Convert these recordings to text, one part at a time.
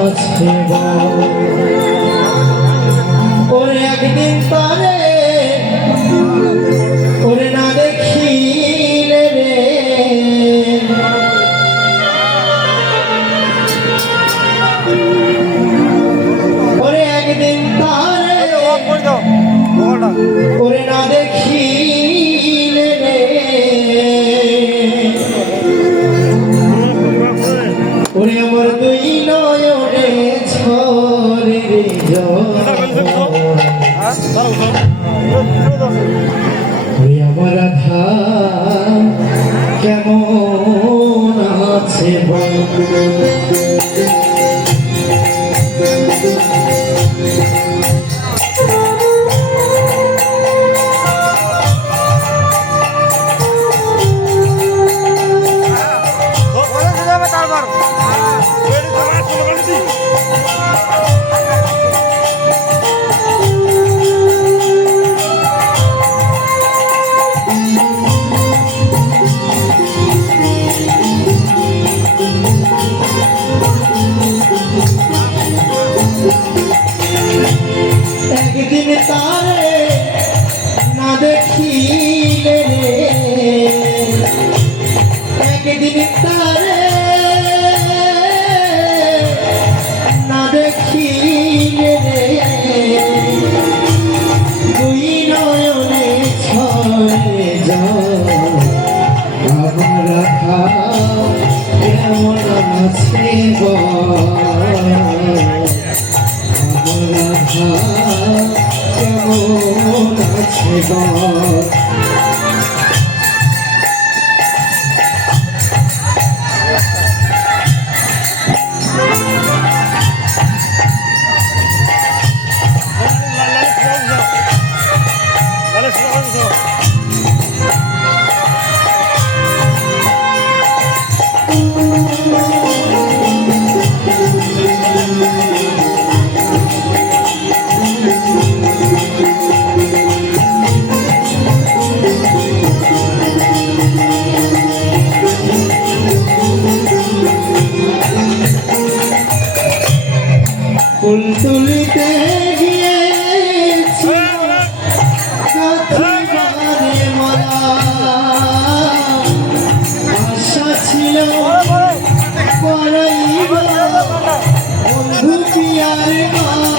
আছে ওরে একদিন তারে ওরে না দেখিলে রে ওরে একদিন তারে ওরে না দেখিলে রে ওরে আমার দুই নয়নে ঝরে রে ওরে আমার রাধা কেমন আছে একদিন তারে না দেখিলে রে একদিন তারে না দেখিলে রে দুই নয়নে ছড়ে যায় আমার রাখা কেমন আছে কেমন আছে ফুল তুলিতে গিয়েছি মালা আশা ছিল পরাইব বন্ধু পিয়ার মালা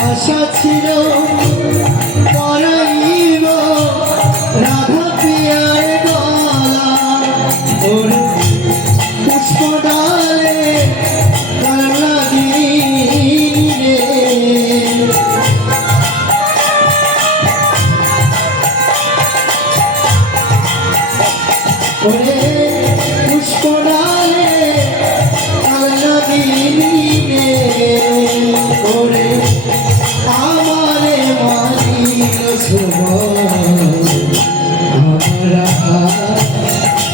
আশা ছিল পরাইব রাধা পিয়ার গলা ওর পুষ্প ডালে লাগিয়ে ওরে পুষ্প ডালে লাগিয়ে ওরে আমারে মানিল আমরা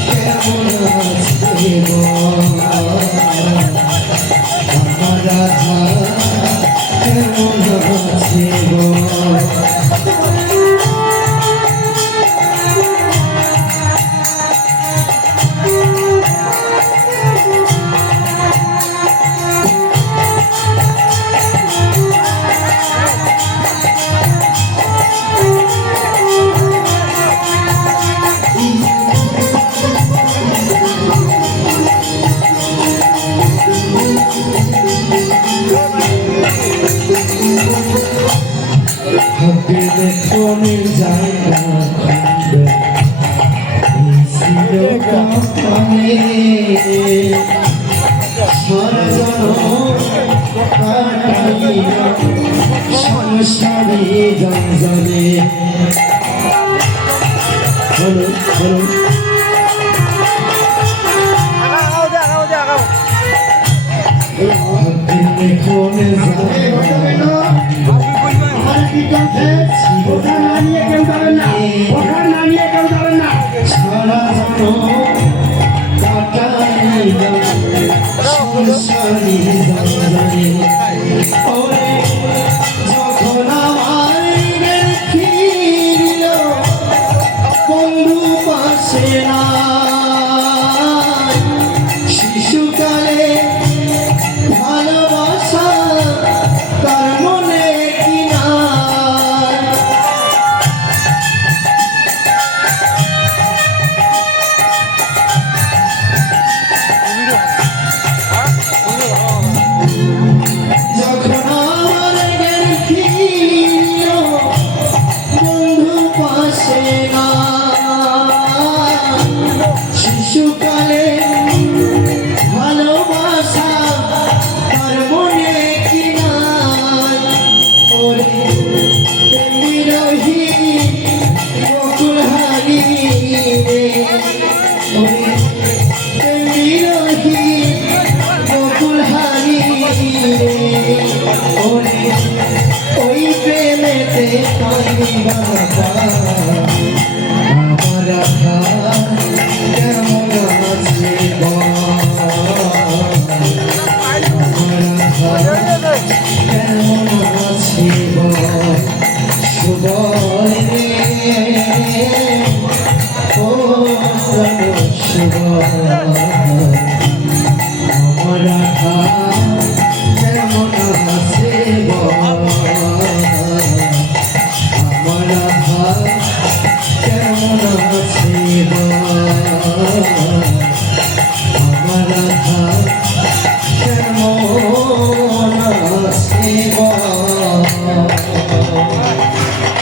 কেমন আছে আমরা কেমন আছে মনের জায়গা ছিল কানে সংসারে জঞ্জালে হলো হলো কোনে যায় না শিশুকালে ভালোবাসা তার মনে কি নাই ওরে বিরোহী বকুল হারি রে ওরে বিরোহী বকুল হারি রে ওরে ওই প্রেমেতে কান্দিবা আমার রাধা কেমন আছে কেমন আছে সুবল রে ও সুবল আমার রাধা কেমন আছে আমার রাধা কেমন আছে আমার রাধা কেমন